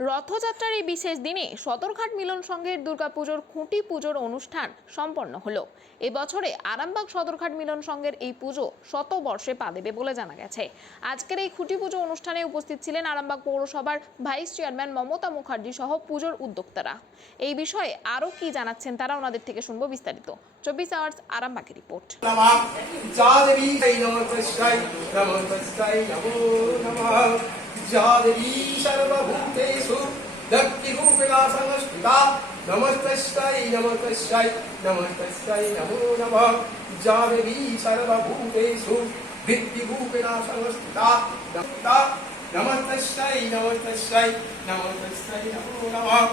রথযাত্রার এই বিশেষ দিনে সদরঘাট মিলন সংঘের দুর্গাপুজোর খুঁটি পুজোর অনুষ্ঠান সম্পন্ন হলো। এবছরে আরামবাগ সদরঘাট মিলন সংঘের এই পুজো শতবর্ষে পা দেবে বলে জানা গেছে। আজকের এই খুঁটি পুজো অনুষ্ঠানে উপস্থিত ছিলেন আরামবাগ পৌরসভার ভাইস চেয়ারম্যান মমতা মুখার্জি সহ পুজোর উদ্যোক্তারা। এই বিষয়ে আরো কি জানাচ্ছেন তারা, ওনাদের থেকে শুনবো বিস্তারিত। 24 আওয়ার্স আরামবাগের রিপোর্ট। जादेवी सर्वभूतेषु दक्तिरूपिणा संस्थिता नमस्तस्यै नमस्तस्यै नमस्तस्यै नमो नमः। जादेवी सर्वभूतेषु दक्तिरूपिणा संस्थिता नमस्तस्यै नमस्तस्यै नमस्तस्यै नमो नमः।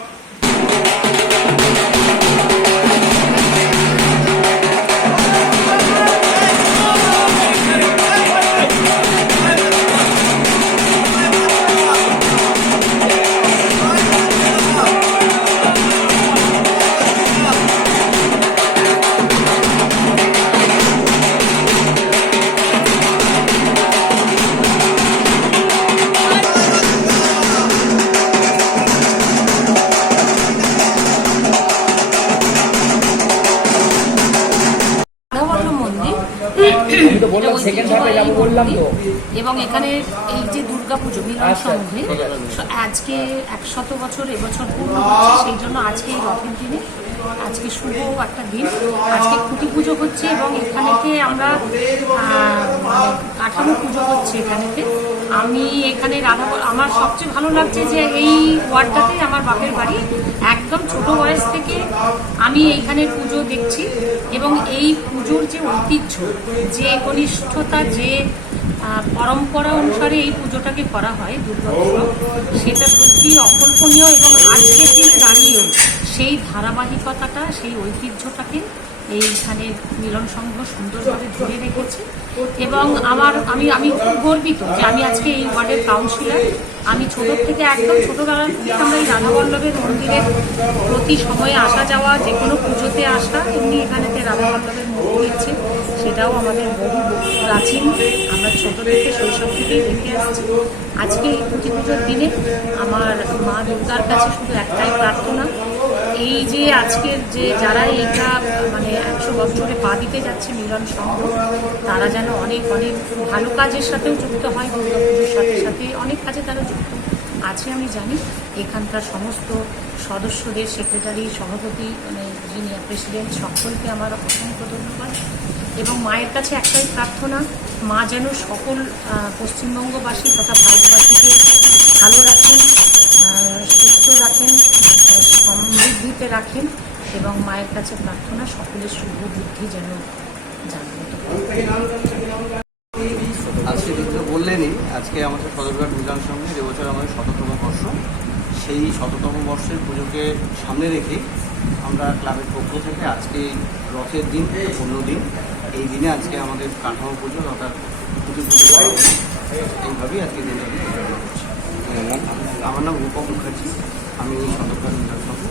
এবং এখানে এই যে দুর্গাপুজো মিলন সংঘে আজকে 100 বছর এবছর পূর্ণ হচ্ছে, সেই জন্য আজকে এই রথের দিনে আজকে শুভ একটা দিন। আজকে খুঁটি পুজো হচ্ছে এবং এখানেতে আমরা কাঠামো পুজো হচ্ছে। এখানেতে আমি এখানে আমার সবচেয়ে ভালো লাগছে যে এই ওয়ার্ডটাতে আমার বাপের বাড়ি, একদম ছোট বয়স থেকে আমি এইখানে পুজো দেখছি এবং এই পুজোর যে ঐতিহ্য, যে ঘনিষ্ঠতা, যে পরম্পরা অনুসারে এই পুজোটাকে করা হয় দুর্গাপুজো, সেটা সত্যি অকল্পনীয়। এবং আজকের দিনে দাঁড়িয়েও সেই ধারাবাহিকতাটা, সেই ঐতিহ্যটাকে এইখানে মিলন সংঘ সুন্দরভাবে ধরে রেখেছে। এবং আমি খুব গর্বিত যে আমি আজকে এই ওয়ার্ডের কাউন্সিলর। আমি ছোট থেকে একদম ছোটবেলা থেকে আমরা এই রাধাবল্লভের মন্দিরের প্রতি সময়ে আসা যাওয়া, যে কোনো পুজোতে আসা, এমনি এখানেতে রাধাবল্লভের মন্দির আছে, সেটাও আমাদের বহু প্রাচীন, আমরা ছোট থেকে শৈশব থেকেই দেখে আসছি। আজকে এই খুঁটি পুজোর দিনে আমার মা দুর্গার কাছে শুধু একটাই প্রার্থনা, এই যে আজকের যে যারা এইটা 100 বছরে পা দিতে যাচ্ছে মিলন সংঘ, তারা যেন অনেক অনেক ভালো কাজের সাথেও যুক্ত হয়, দুর্গাপুজোর সাথে সাথে অনেক কাজে তারা যুক্ত আছে। আমি জানি এখানকার সমস্ত সদস্যদের, সেক্রেটারি, সভাপতি, যিনি প্রেসিডেন্ট, সকলকে আমার অসংখ্য ধন্যবাদ। এবং মায়ের কাছে একটাই প্রার্থনা, মা যেন সকল পশ্চিমবঙ্গবাসী তথা ভারতবাসীকে ভালো রাখেন, সুস্থ রাখেন, সমৃদ্ধিতে রাখেন। এবং মায়ের কাছে প্রার্থনা সকলের শুভ বুদ্ধি যেন জাগ্রত হয়। আজকে দিনটা বললেনই, আজকে আমাদের সদরঘাট মিলন সংঘের এবছর আমাদের 100তম বর্ষ। সেই 100তম বর্ষের পুজোকে সামনে রেখে আমরা ক্লাবের পক্ষ থেকে আজকে রথের দিন, অন্যদিন এই দিনে আজকে আমাদের কাঠামো পুজো অর্থাৎ খুঁটি পুজো করা হচ্ছে। এইভাবেই আজকে দিনটা হচ্ছে। আমার নাম রূপক মুখার্জি, আমি সদরঘাট মিলন সংঘ।